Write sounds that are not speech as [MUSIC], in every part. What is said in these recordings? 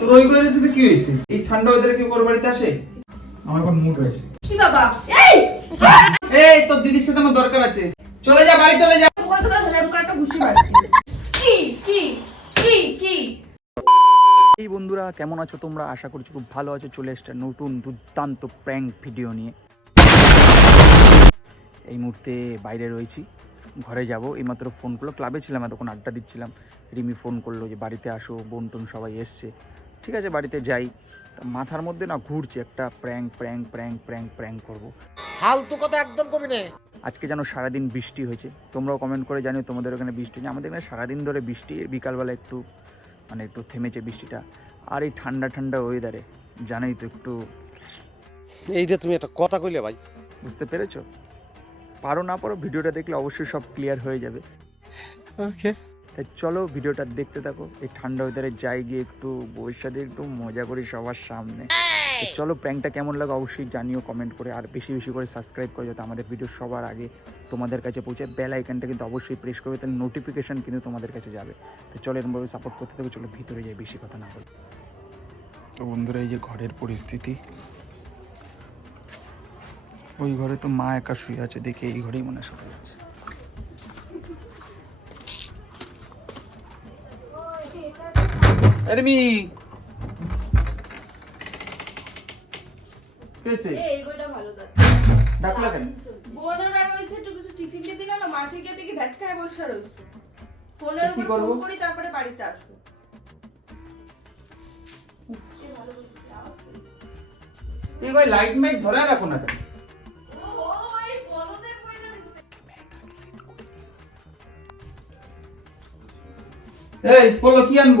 তোর ওই ঘরের সাথে কি হয়েছে? এই ঠান্ডা ওয়েদারে কেউ ওর বাড়িতে আসে? আমার এখন মুড হয়েছে। কি বাবা? এই! এই তোর দিদির সাথে আমার দরকার আছে। চলে যা বাড়ি চলে যা। তোমার তোমরা ধরে করে ঘুষি মারছি। কি কি কি কি? এই বন্ধুরা কেমন আছো তোমরা? আশা করছি খুব ভালো আছো। চলে এসছে নতুন দুর্দান্ত প্র্যাঙ্ক ভিডিও নিয়ে। এই মুহূর্তে বাইরে রয়েছি। ঘরে যাব। এইমাত্র ফোন করল। ক্লাবে ছিলাম এতক্ষণ আড্ডা দিচ্ছিলাম। রিমি ফোন করল যে বাড়িতে আসো বোন টোন সবাই এসছে। ঠিক আছে বাড়িতে যাই। মাথার মধ্যে না ঘুরছে একটা prank prank prank prank prank করব। ফালতু কথা একদম কবি নে। আজকে যেন সারাদিন বৃষ্টি হয়েছে। তোমরাও কমেন্ট করে জানিও তোমাদের ওখানে বৃষ্টি হয়েছে আমাদের এখানে সারাদিন ধরে বৃষ্টি বিকালবেলা একটু মানে একটু থেমেছে বৃষ্টিটা। আর এই ঠান্ডা ঠান্ডা ওয়েদারে জানোই তো একটু এই যে তুমি একটা কথা কইলে ভাই। বুঝতে পেরেছ? পারো না পারো ভিডিওটা দেখলে অবশ্যই সব ক্লিয়ার হয়ে যাবে। ওকে তাই চলো ভিডিওটা দেখতে থাকো। এই ঠান্ডা ওয়েদারে যাই গিয়ে একটু বউয়ের সাথে একটু মজা করি সবার সামনে। চলো প্র্যাঙ্কটা কেমন লাগে অবশ্যই জানিও কমেন্ট করে। আর বেশি বেশি করে সাবস্ক্রাইব করে যাতে আমাদের ভিডিও সবার আগে তোমাদের কাছে পৌঁছে বেল আইকনটা কিন্তু অবশ্যই প্রেস করবে তাহলে নোটিফিকেশান কিন্তু তোমাদের কাছে যাবে। তো চলো এরকমভাবে সাপোর্ট করতে থাকো চলো ভিতরে যাই বেশি কথা না বলি। তো বন্ধুরা এই যে ঘরের পরিস্থিতি। ওই ঘরে তো মা একা শুয়ে আছে দেখে এই ঘরেই মনে হয় আছে কেসে এই বইটা ভালো দাও ডাকলা কেন? বোনেরা রয়েছে একটু কিছু টিফিন না মাঠে গিয়ে দেখি খায় বসে রয়েছে। ফোনের উপর ফোন করি তারপরে বাড়িতে আসব। এই ভাই লাইট মাইট ধরে রাখো না কেন? এই বলো কি আনব?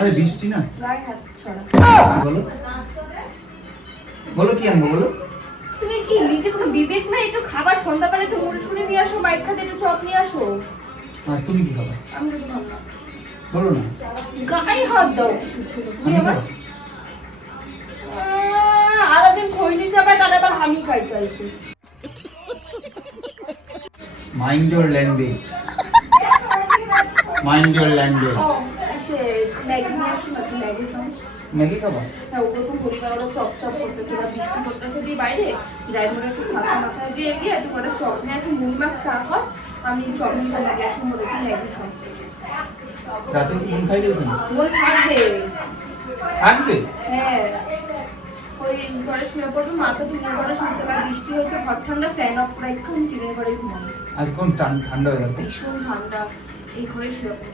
আরে বৃষ্টি না। গায়ে হাত ছড়া। বলো। বলো কি আনব বলো। তুমি কি নিজে কোনো বিবেক না একটু খাবার সন্ধ্যাবেলা একটু মুড়ি নিয়ে আসো বাইক খাতে একটু চপ নিয়ে আসো। আর তুমি কি খাবে? আমি কিছু খাব না। বলো না। গায়ে হাত দাও। তুমি। আহ, চাপায় তাহলে আবার আমি খাইতে আসি mind your language mind your language say Maggi নিয়ে আসো না একটু ম্যাগি খাও ম্যাগি খাবা? হ্যাঁ ওগুলো তো পরিবার ওরা চপ চপ করতেছে বা বৃষ্টি করতেছে দিয়ে বাইরে। যাই বলে একটু ছাতা মাথায় দিয়ে গিয়ে একটু করে চপ নিয়ে একটু মুড়ি মাছ চা কর আমি চপ নিয়ে ম্যাগি আসব বলে একটু ম্যাগি খাও রাতে খাই না থাকবে। থাকবে? হ্যাঁ। ওই ঘরে শুয়ে পড়বে মা তো টিনের ঘরে শুনছে বা বৃষ্টি হয়েছে ঘর ঠান্ডা ফ্যান অফ টিনের ঘরে ঘুমাবে। ঠান্ডা হয়ে যাবে। ভীষণ ঠান্ডা এই ঘরে শুয়ে পড়বে।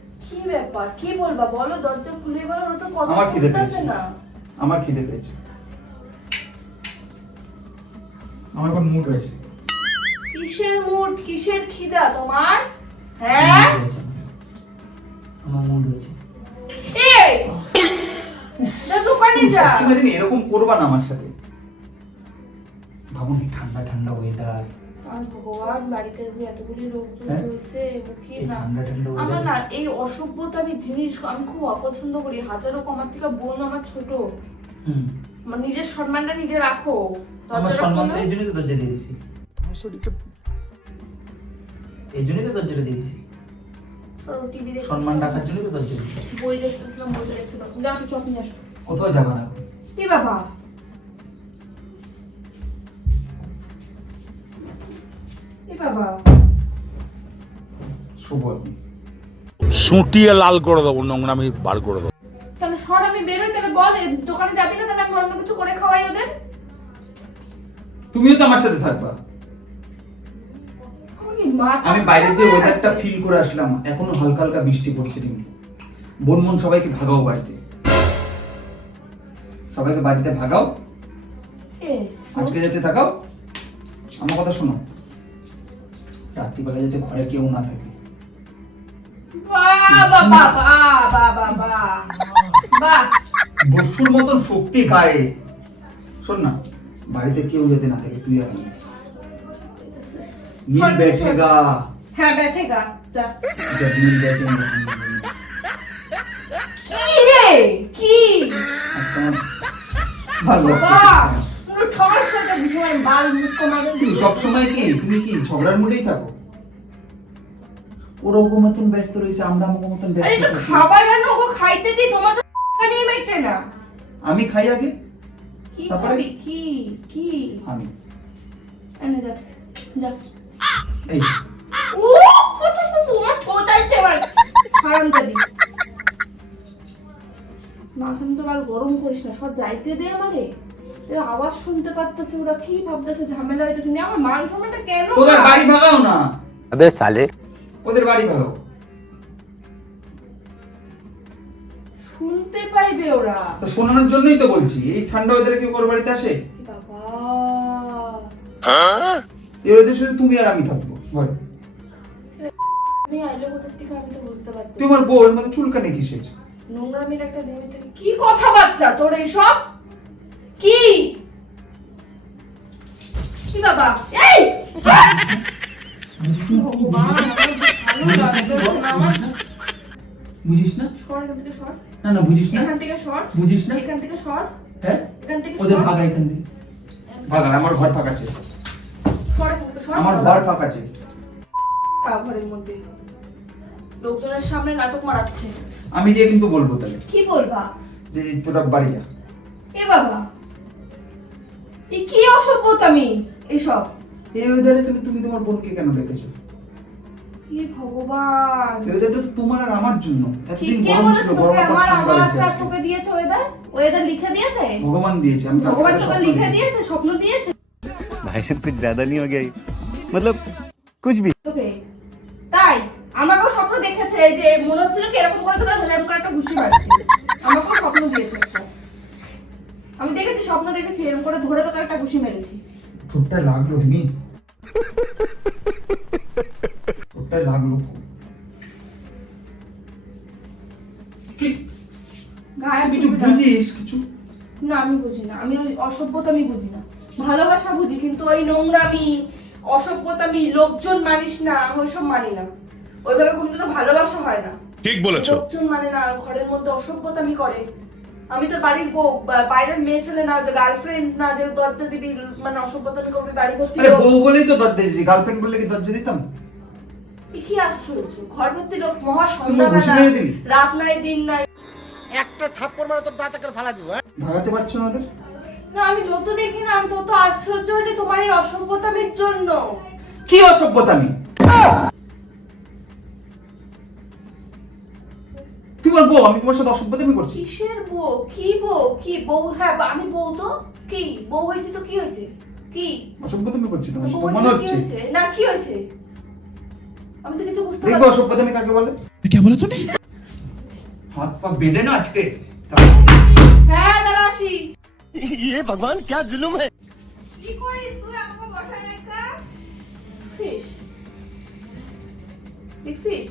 কি ব্যাপার? কি বলবা? বলো দরজা খুলে বলো ওরা তো কথা আমার খিদে পেয়েছে। না। আমার খিদে পেয়েছে। আমার এখন মুড হয়েছে। কিসের মুড কিসের খিদা? তোমার? হ্যাঁ? আমার মুড হয়েছে। এই! দোকানে যা। এরকম করবা না আমার সাথে? ভাবুন ঠান্ডা ঠান্ডা ওয়েদার আর ভগবান বাড়িতে এতগুলি লোকজন হ্যাঁ? রয়েছে মুখে না। ঠান্ডা ঠান্ডা আমার না এই অসভ্যতা আমি জিনিস আমি খুব অপছন্দ করি। হাজারো কমার থেকে বোন আমার ছোট। নিজের সম্মানটা নিজে রাখো। আমার দরজাটা সম্মান তো খোলো। এই জন্যই তো দরজা দিয়ে দিছি এই জন্যই তো দরজাটা দিয়ে দিছি সরো, TV দেখতেছিলাম। সম্মান রাখার জন্যই তো দরজা দিছি বই দেখতেছিলাম বই দেখতে দাও যাও তো চপ নিয়ে আসো। কোথাও যাবা না। কি বাবা বাবা। শুভ। আপনি সুটিয়ে লাল করে দেবো নোংরামি বার করে দেবো। তাহলে সর আমি বেরোই তাহলে বল এ দোকানে যাবি না তাহলে আমি অন্য কিছু করে খাওয়াই ওদের? তুমিও তো আমার সাথে থাকবা। মাথা আমি বাইরে দিয়ে ওয়েদারটা ফিল করে আসলাম এখনও হালকা হালকা বৃষ্টি পড়ছে রিমি বোন মন সবাইকে ভাগাও বাড়িতে। সবাইকে বাড়িতে ভাগাও। এ, আজকে যেতে থাকাও আমার কথা শোনো। রাত্রিবেলা যাতে ঘরে কেউ না থাকে। বসুর মতন শক্তি গায়ে। শোন না বাড়িতে কেউ না থাকে তুই আর হ্যাঁ কি রে? কি? আচ্ছা, ভালো। বাহ পুরো ঠগাস করে ভীষণ বাল মুখ কমাবে তুই সবসময় কি? তুমি কি ঝগড়ার মুডেই থাকো? ওরকম মতন ব্যস্ত রয়েছে আমরা আমার মতন ব্যস্ত একটু খাবার আনো ওকে খাইতে দি তোমার তো [LAUGHS] নিয়ে মেটে না। আমি খাই আগে? কি তারপরে? কি? কি? আমি। এনে যা। যা। এই। ও তোমার ছোটাইতে পার হারাম দাদি তো কাল গরম করিস না সব যাইতে দে আমারে। আওয়াজ শুনতে পারতেছে ওরা কি ভাবতেছে? ঝামেলা হইতেছে না আমার মান সম্মানটা কেন তোদের বাড়ি ভাগাও না। আবে সালে। ওদের বাড়ি ভাগাও। শুনতে পাইবে ওরা। তো শোনানোর জন্যই তো বলছি এই ঠান্ডা ওদের কি ওর বাড়িতে আসে? বাবা। হ্যাঁ? এর ওদের শুধু তুমি আর আমি থাকব ঘরে তোমার বউয়ের মধ্যে চুলকানি কিসের? নোংরামির একটা লিমিট কি বাচ্চা তোর এইসব? কি? কি বাবা? এই! আমার ভালো লাগতেছে না, আমার বুঝিস না? সর এখান থেকে সর। না না বুঝিস না? এখান থেকে সর। বুঝিস না? এখান থেকে সর। হ্যাঁ? এখান থেকে ওদের ভাগা এখান থেকে। ভাগা আমার ঘর ফাঁকা আছে। সর এখান থেকে সর। আমার ঘর ফাঁকা আছে। ঘরের মধ্যে? লোকজনের সামনে নাটক মারাচ্ছে। আমি গিয়ে কিন্তু বলব তাহলে। কি বলবা? যে তোরা বাড়ি যা। এ বাবা। এ কি অসভ্যতামি এসব এই ওয়েদারে তাহলে তুমি তোমার বোনকে কেন রেখেছো হে ভগবান এই ওয়েদারটা তো তোমার আর আমার জন্য কি এতদিন কে গরম বলেছে ছিল তোকে গরম আমার ঠান্ডা আমার হয়েছে একটা আজকে। তোকে দিয়েছে ওয়েদার ওয়েদার লিখে দিয়েছে ভগবান দিয়েছে আমি কালকে ভগবান একটা তোকে স্বপ্ন লিখে দেখেছি। দিয়েছে স্বপ্ন দিয়েছে भाई साहब कुछ ज्यादा नहीं हो गया ये? मतलब कुछ भी তোকে তাই আমাকেও স্বপ্ন দেখেছে যে মনে হচ্ছিল কি এরকম করে তোরা এরকম করে একটা ঘুষি মারছে আমি দেখেছি স্বপ্ন দেখেছি এরকম করে ধরে তোকে একটা ঘুষি মেরেছি। ঠোঁটটা লাগল রিমি। ঠোঁটটা লাগল। গায়ে কিছু না। বুঝিস কিছু। না আমি বুঝি না। আমি ওই অসভ্যতা আমি বুঝি না। ভালোবাসা বুঝি কিন্তু ওই নোংরামি অসভ্যতামি লোকজন মানিস না আমি ওইসব মানি না। ওইভাবে কোনোদিনও ভালোবাসা হয় না। ঠিক বলেছ। লোকজন মানে না ঘরের মধ্যে অসভ্যতামি করে। আমি তো বাড়ির বউ বাইরের মেয়ে ছেলে না যে গার্লফ্রেন্ড না যে দরজা দিবি মানে অসভ্যতামি করবি বাড়ি ভর্তি আরে বউ বলেই তো দরজা দিয়েছি গার্লফ্রেন্ড বললে কি দরজা দিতাম? কি আশ্চর্য ঘর ভর্তি লোক মহা তুই মুখ ঘুষি মেরে দিলি? সন্ধ্যাবেলা রাত নাই দিন নাই। ভাগাতে পারছ না ওদের? না আমি যত দেখি না আমি তত আশ্চর্য যে তোমার এই অসভ্যতামির জন্য। কি অসভ্যতা তোমার বউ আমি তোমার সাথে অসভ্যতামি করছি কিসের বউ কি বউ কি বউ হ্যাঁ বা- আমি বউ তো কি বউ হয়েছে তো কি হয়েছে কি অসভ্যতামি করছি তোমার বউ সাথে মনে হয়েছে তো কি হচ্ছে হয়েছে না কি হয়েছে আমি তো কিছু বুঝতে দেখবো পারছি না। অসভ্যতামি কাকে বলে হাত পা বেঁধে না আজকে হ্যাঁ দাঁড়া আসি ये भगवान क्या जुलुम है কি করিস তুই আমাকে বসায় রাখা ফিশ দেখছিস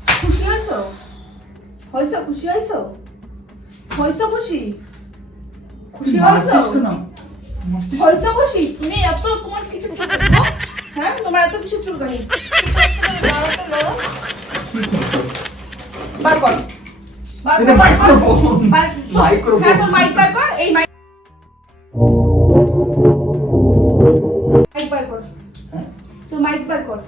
হয়েছো হয়েছো খুশি হয়েছো হয়েছো খুশি? খুশি হয়েছো মারছিস হয়েছো খুশি? তুমি এত তোমার কিছু হ্যাঁ তোমার এত কিছু চুলকানি বার কর. বার- Microphone. হ্যাঁ মাইক বার কর এই মাইক মাইক বার কর। হ্যাঁ? তোর মাইক বার কর।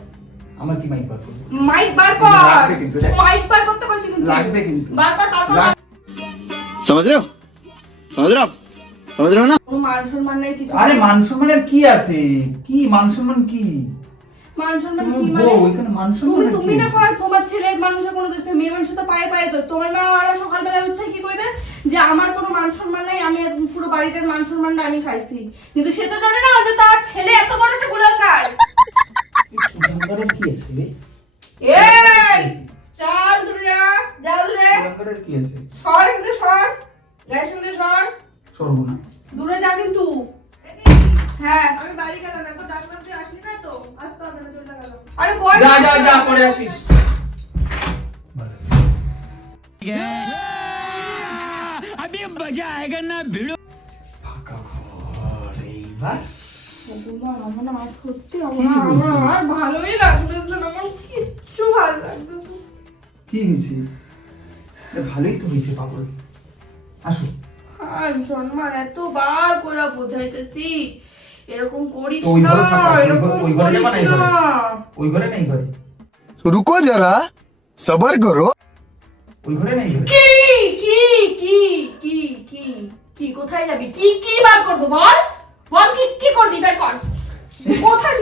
আমার কি মাইক বার করবো মাইক বার কর লাগবে কিন্তু রে। মাইক বার করতে কইছি কিন্তু লাগবে কিন্তু। বার কর বার কর লাগ- समझ रहे हो समझ रहे हो आप समझ रहे हो ना কোনো মান সম্মান নেই কিছু আরে নেই। মান সম্মানের কি আছে কি মান সম্মান কি মান সম্মান তুমি কি বউ, মানে এখানে মান তুমি সম্মানের কি তুমি না আছে? কয় তোমার ছেলে মানুষের কোনো দোষ নেই মেয়ে মানুষের তো পায়ে পায়ে দোষ তোমার মা আর সকালবেলা উঠে কি কইবে যে আমার কোনো মান সম্মান নাই আমি আর পুরো বাড়িটার মান সম্মানটা আমি খাইছি কিন্তু সে তো জানে না যে তার ছেলে এত বড় একটা গুলাকার এই কুলাঙ্গারের কি আছে রে এই চল দূরে যা যা দূরে কুলাঙ্গারের কি আছে? সর কিন্তু সর গায়ের সঙ্গে সর। সর্বনা দূরে যা কিন্তু। হ্যাঁ। আমি বাড়ি গেলাম এত আসলি না তো আসতে হবে না চলে গেলাম আরে বল। যা যা যা পরে আসিস। ভালো আছে। ফাঁকা ঘর, এইবার। ভালোই তো হয়েছে পাগল। আসো। রুকো যারা সবার করো। ওই ঘরে? কি কি কি কি কি কি কোথায় যাবি? কি কি বার করব বল? করবি বের কর। কোথায়।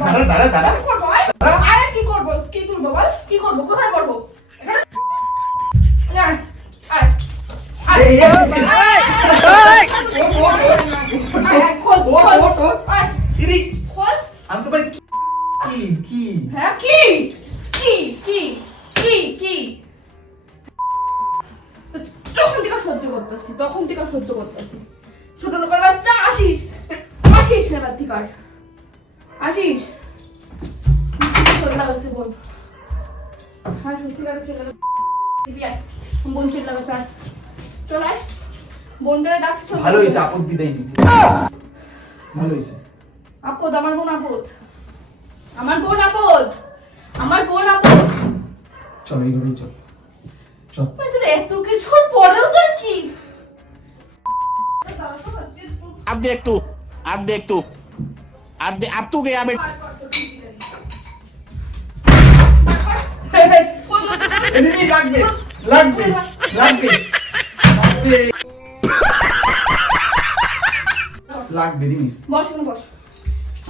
দাঁড়া দাঁড়া দাঁড়া। করব কি করব কি তুলবো বল কি করব করব। আমি তো কি কি? হ্যাঁ কি? কি কি কি কি? তখন থেকে সহ্য করতেছি তখন থেকে সহ্য করতেছি। অধিকার। আসিস চল্লা বোন হ্যাঁ সত্যি বোন আর ভালো হয়েছে আপদ বিদায় ভালো হয়েছে আপদ আমার বোন আপদ। আমার বোন আপদ। আমার বোন আপদ। চল এই ঘরেই চল। এত কিছুর পরেও আপনি একটু আপনি একটু। अब दे, अब तू गया बेटा এদিকে লাগবে লাগবে লাগবে লাগবে লাগবে রিমি বস এখানে বস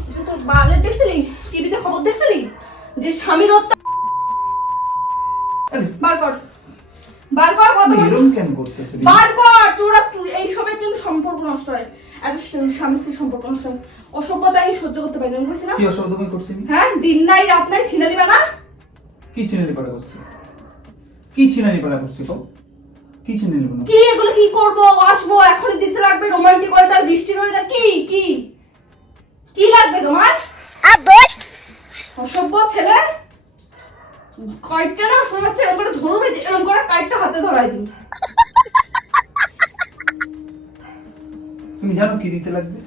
এটা তো বালের দেখছিলি টিভিতে খবর দেখছিলি যে স্বামীর হত্যা আরে বার কর বার কর কত তুমি বড়- এরম কেন করতেছো রিমি? বার কর তোরা তুই- এই সবের জন্য সম্পর্ক নষ্ট হয় আর স্বামী স্ত্রীর সম্পর্ক অসভ্যতা আমি সহ্য করতে পারি না। আমি বলছি না কি অসুবিধা করছি হ্যাঁ দিন নাই রাত নাই ছিনালি বানা কি ছিনালি পাড়া করছি? কি ছিনালি পাড়া করছি কো কি ছিনালি পাড়া কি এগুলো কি করব? আসব এখনই দিতে লাগবে রোমান্টিক ওয়েদার বৃষ্টির ওয়েদার কি কি? কি লাগবে তোমার? অসভ্য ছেলে? কয়েকটা না শোনা যাচ্ছে এরকম করে ধরবে যে এরকম করে কয়েকটা হাতে ধরাই দিন তুমি জানো কি দিতে লাগবে?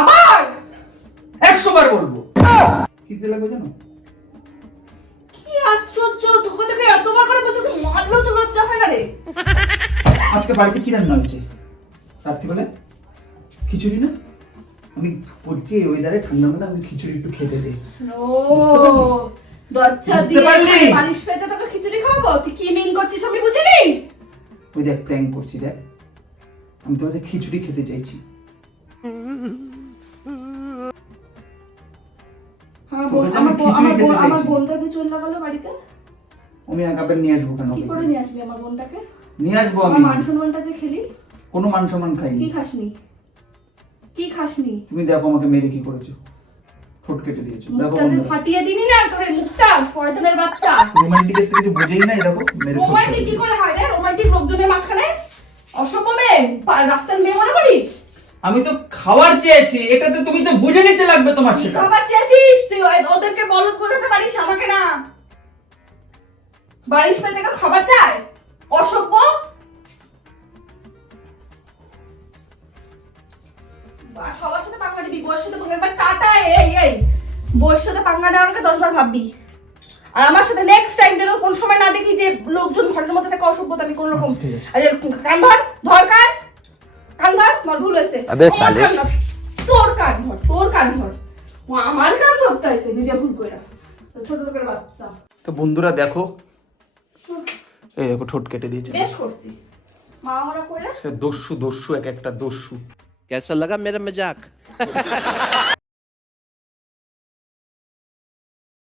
আবার? একশো বার বলব। কি দিতে লাগবে জানো? কি আশ্চর্য তোকে এতবার করে বলছো তুই মারলো তো লজ্জা হয় না রে। আজকে বাড়িতে কি রান্না হয়েছে? রাত্রিবেলা? খিচুড়ি না? আমি পড়ছি এই ওয়েদারে ঠান্ডার মধ্যে আমি খিচুড়ি একটু খেতে দে? দরজা দিয়ে? বালিশ পেতে তোকে খিচুড়ি খাওয়াবো? তুই কি মিন করছিস আমি বুঝিনি? ওই দেখ প্র্যাঙ্ক করছি দেখ। আমি তো হচ্ছে খিচুড়ি খেতে চাইছি। চাইছি। বোনটা যে চলে গেল বাড়িতে? আমি আগাবার নিয়ে আসব কেন কি করে নিয়ে আসবি আমার বোনটাকে? নিয়ে আসব আমি। মান সম্মানটা যে খেলি? কোনো মান সম্মান খাইনি। কি খাসনি? কি খাসনি? তুমি দেখো আমাকে মেরে কি করেছ। ঠোঁট কেটে দিয়েছ। দেখো ফাটিয়ে দিনি না তোর মুখটা? শয়তানের বাচ্চা। রোমান্টিকের থেকে কিছু বোঝেই না দেখো। মেরে রোমান্টিক কি করে হয় রে? রোমান্টিক লোকজনের মাঝখানে রাস্তার মেয়ে মনে করিস? আমি তো খাওয়ার চেয়েছি এটাতে তুমি তো বুঝে নিতে লাগবে তোমার সেটা। খাবার চেয়েছিস? তুই ওদেরকে বলদ বোঝাতে পারিস আমাকে না। বারিশ মেয়ে থেকে খাবার চায়? অসভ্য? সবার সাথে পাঙ্গা দিবি বউয়ের সাথে পাঙ্গা এবার টাটা এই এই বউয়ের সাথে পাঙ্গা নেওয়ার দশবার ভাববি। আর আমার সাথে নেক্সট টাইম যেন কোন সময় না দেখি যে লোকজন ঘরের মধ্যে থেকে অসভ্যতা আমি কোন রকম আছে। আরে কান ধর ধর কান কান ধর আমার ভুল হয়েছে আবে আমার সালে। কান ধর। তোর কান ধর তোর কান ধর ও আমার কান ধরতে হয়েছে নিজে ভুল করে ছোট লোকের বাচ্চা তো বন্ধুরা দেখো এই দেখো ঠোঁট কেটে দিয়েছে বেশ করছি মা আমরা করে সে দস্যু দস্যু এক একটা দস্যু कैसा लगा मेरा मजाक [LAUGHS]